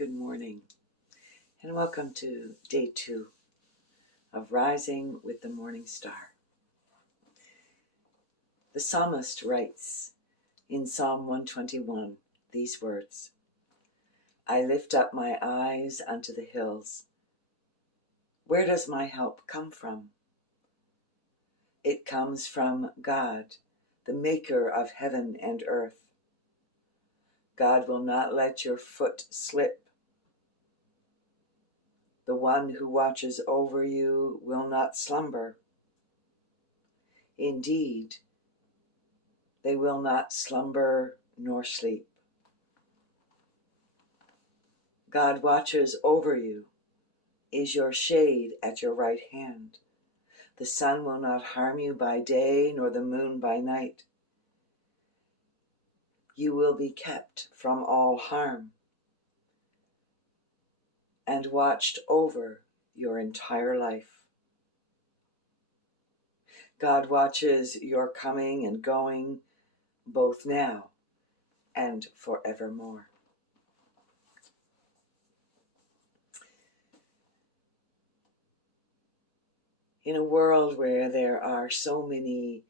Good morning, and welcome to day 2 of Rising with the Morning Star. The psalmist writes in Psalm 121 these words, "I lift up my eyes unto the hills. Where does my help come from? It comes from God, the maker of heaven and earth. God will not let your foot slip. The one who watches over you will not slumber. Indeed, they will not slumber nor sleep. God watches over you, is your shade at your right hand. The sun will not harm you by day, nor the moon by night. You will be kept from all harm and watched over your entire life. God watches your coming and going, both now and forevermore." In a world where there are so many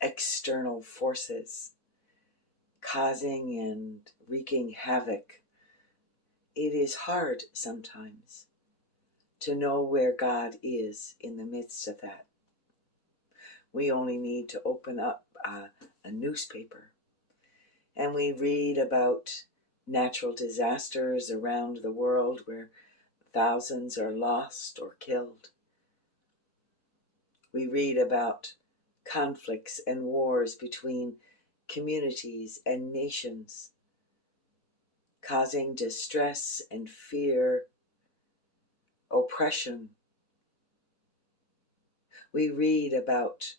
external forces causing and wreaking havoc, it is hard sometimes to know where God is in the midst of that. We only need to open up a newspaper and we read about natural disasters around the world where thousands are lost or killed. We read about conflicts and wars between communities and nations, causing distress and fear, oppression. We read about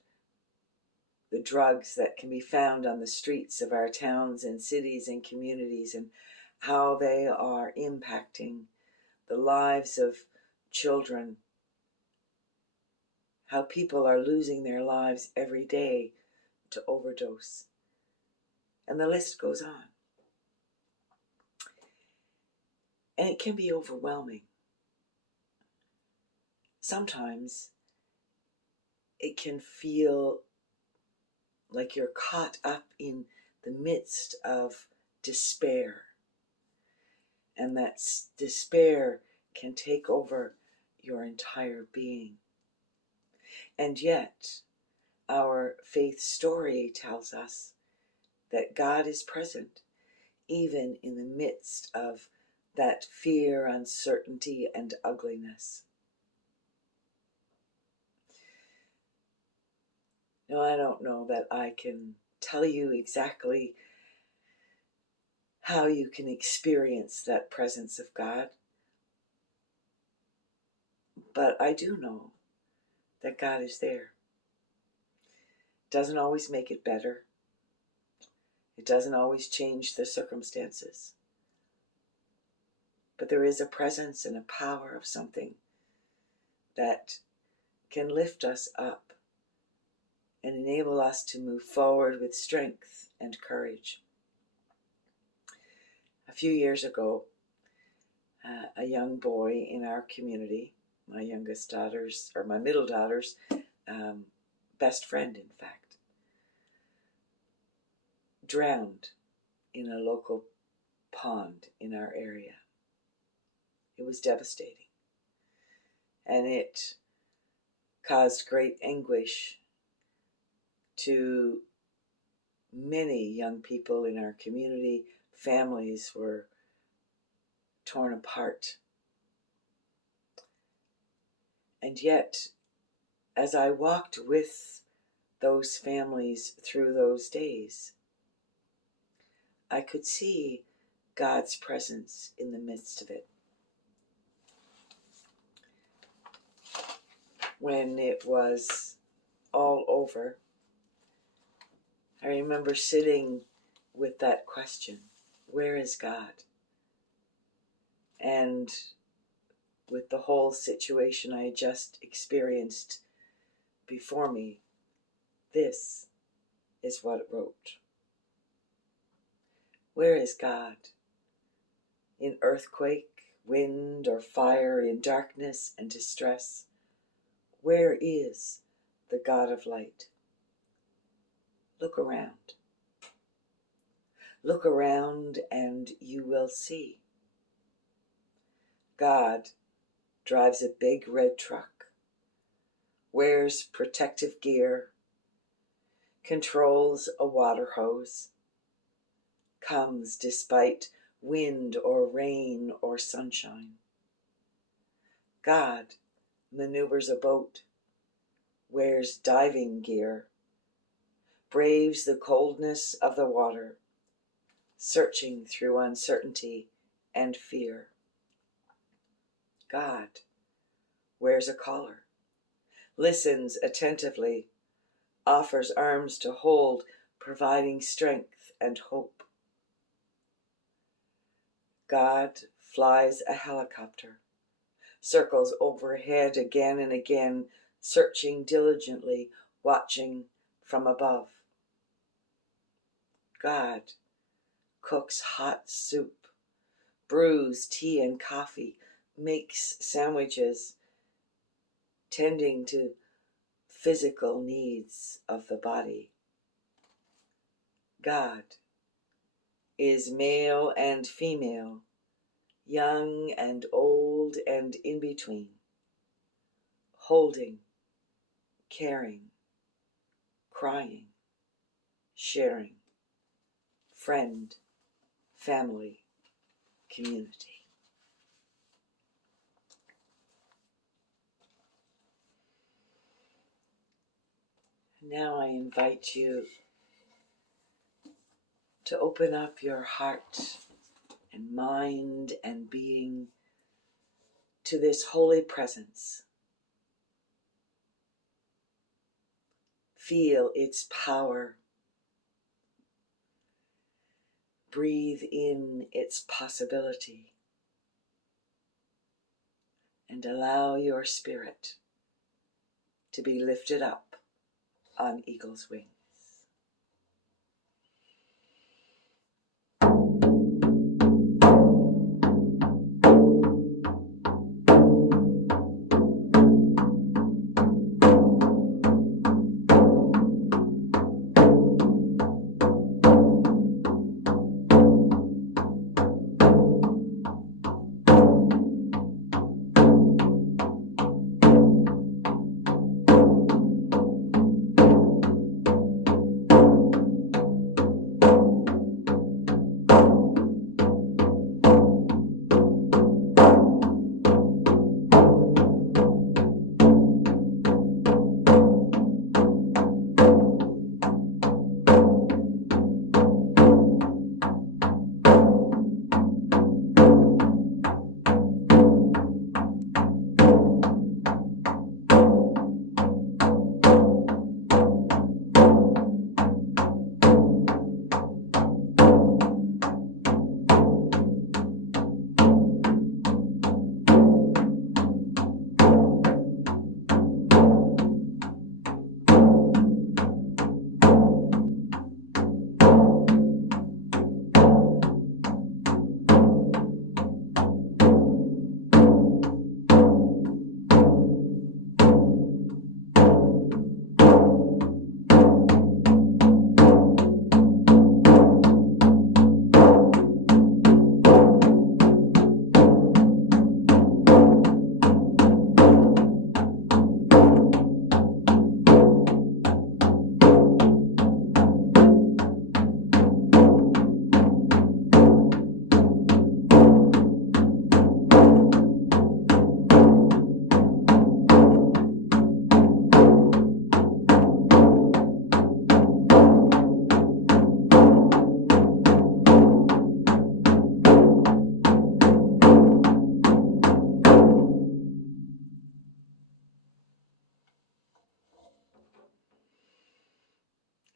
the drugs that can be found on the streets of our towns and cities and communities and how they are impacting the lives of children, how people are losing their lives every day to overdose. And the list goes on. And it can be overwhelming. Sometimes it can feel like you're caught up in the midst of despair. And that despair can take over your entire being. And yet, our faith story tells us that God is present, even in the midst of that fear, uncertainty, and ugliness. Now, I don't know that I can tell you exactly how you can experience that presence of God, but I do know that God is there. Doesn't always make it better. It doesn't always change the circumstances. But there is a presence and a power of something that can lift us up and enable us to move forward with strength and courage. A few years ago, a young boy in our community, my youngest daughter's, or my middle daughter's, best friend, in fact, drowned in a local pond in our area. It was devastating, and it caused great anguish to many young people in our community. Families were torn apart. And yet, as I walked with those families through those days, I could see God's presence in the midst of it. When it was all over, I remember sitting with that question, where is God? And with the whole situation I had just experienced before me, this is what it wrote. Where is God? In earthquake, wind, or fire, in darkness and distress, where is the God of light? Look around. Look around and you will see. God drives a big red truck, wears protective gear, controls a water hose, comes despite wind or rain or sunshine. God maneuvers a boat, wears diving gear, braves the coldness of the water, searching through uncertainty and fear. God wears a collar, listens attentively, offers arms to hold, providing strength and hope. God flies a helicopter, circles overhead again and again, searching diligently, watching from above. God cooks hot soup, brews tea and coffee, makes sandwiches, tending to physical needs of the body. God is male and female, young and old and in between, holding, caring, crying, sharing, friend, family, community. Now I invite you to open up your heart and mind and being to this holy presence. Feel its power. Breathe in its possibility. And allow your spirit to be lifted up on eagle's wings.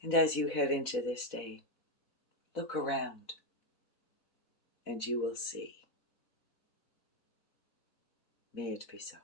And as you head into this day, look around and you will see. May it be so.